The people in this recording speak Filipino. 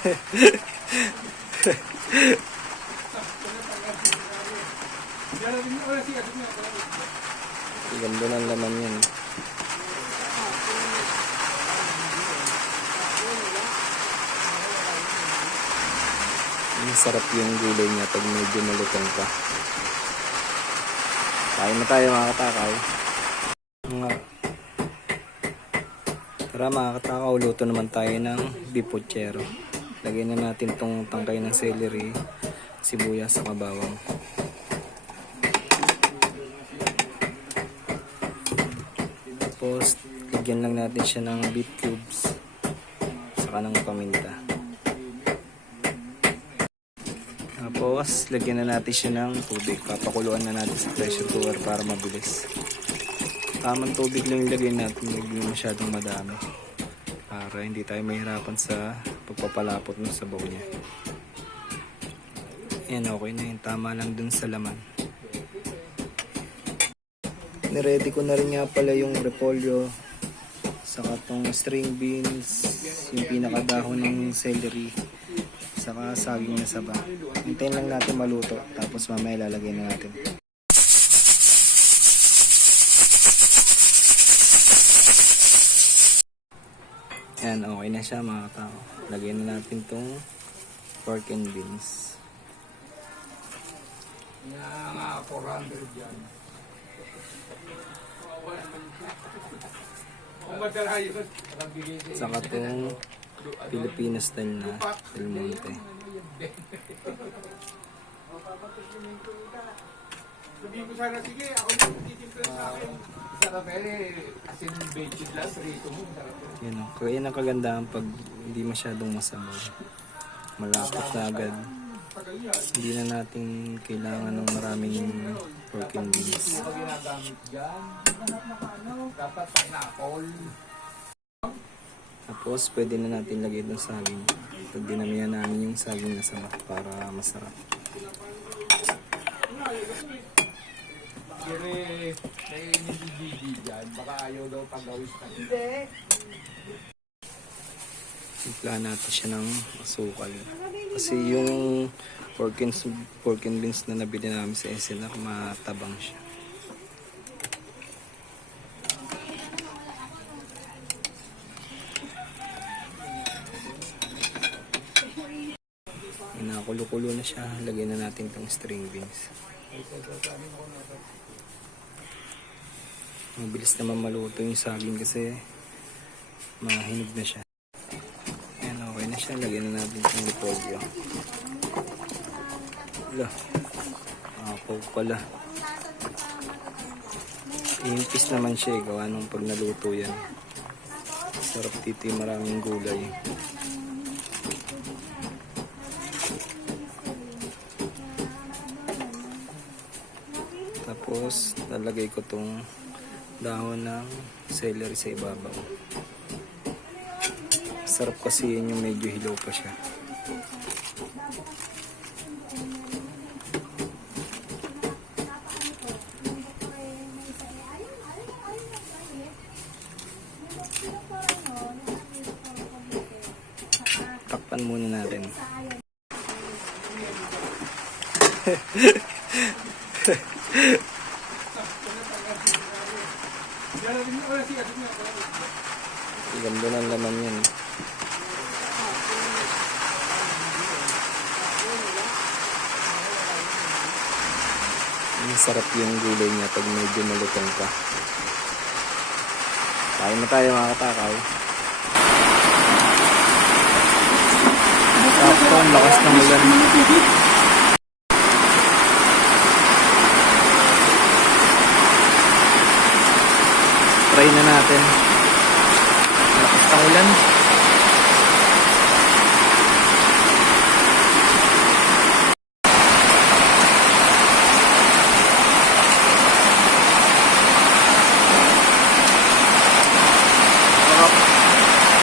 Ganda ng laman yan. Sarap yung gulay niya pag medyo malutong pa. Kain na tayo mga katakaw. Tara mga katakaw, luto naman tayo ng beef pochero. Lagyan na natin tong tangkay ng celery, sibuyas sa bawang. Tapos lagyan lang natin siya ng beef cubes saka ng paminta. Tapos lagyan na natin siya ng tubig. Papakuluan na natin sa pressure cooker para mabilis. Tamang tubig lang yung lagyan natin, hindi masyadong madami para hindi tayo mahirapan sa pagpapalapot ng sabaw niya. Ayan, okay na yun. Tama lang dun sa laman. Niready ko na rin nga pala yung repolyo, saka tong string beans, yung pinakadahon ng celery, saka saging na saba. Hintayin lang natin maluto, tapos mamaya lalagay na natin. Yan, okay na siya mga tao. Lagyan na natin tong pork and beans. Mga 400 yan. Saka tong Filipino style na Del Monte. Sabihin ko sana, sige, ako yung titimpla sa akin. Sarap asin veggie glass rito mo. Yan o. Kaya yan ang kagandahan pag hindi masyadong masabaw. Malapot na agad. Hindi na natin kailangan ng maraming pork and beans. Ano ginagamit dyan? Dapat pineapple. Tapos pwede na natin lagay ng saging. Pag dinamihan namin yung saging na saba para masarap. Kire, may nilibigi dyan. Baka ayaw daw pagawis na. Hindi. Simpla natin siya ng asukal. Kasi yung pork and beans na nabili namin sa SNR, matabang siya. Nakulo-kulo na siya. Lagyan na natin itong string beans. Mabilis naman maluto yung saging kasi mahinog na siya. Ayan, okay na siya. Lagyan na natin itong repolyo. Wala. Ako pala. Iimpis naman siya. Gawa nung pag naluto yan. Sarap dito yung maraming gulay. Tapos lalagay ko tong dahon ng celery sa ibabaw. Sarap kasi yun yung medyo hilaw pa siya. Takpan muna natin. Ganda ng laman yan. Sarap yung gulay niya pag medyo malutong pa. Kain na tayo mga katakaw. Sakto, ang lakas ng ulan. Try na natin. Lakas ng ulan.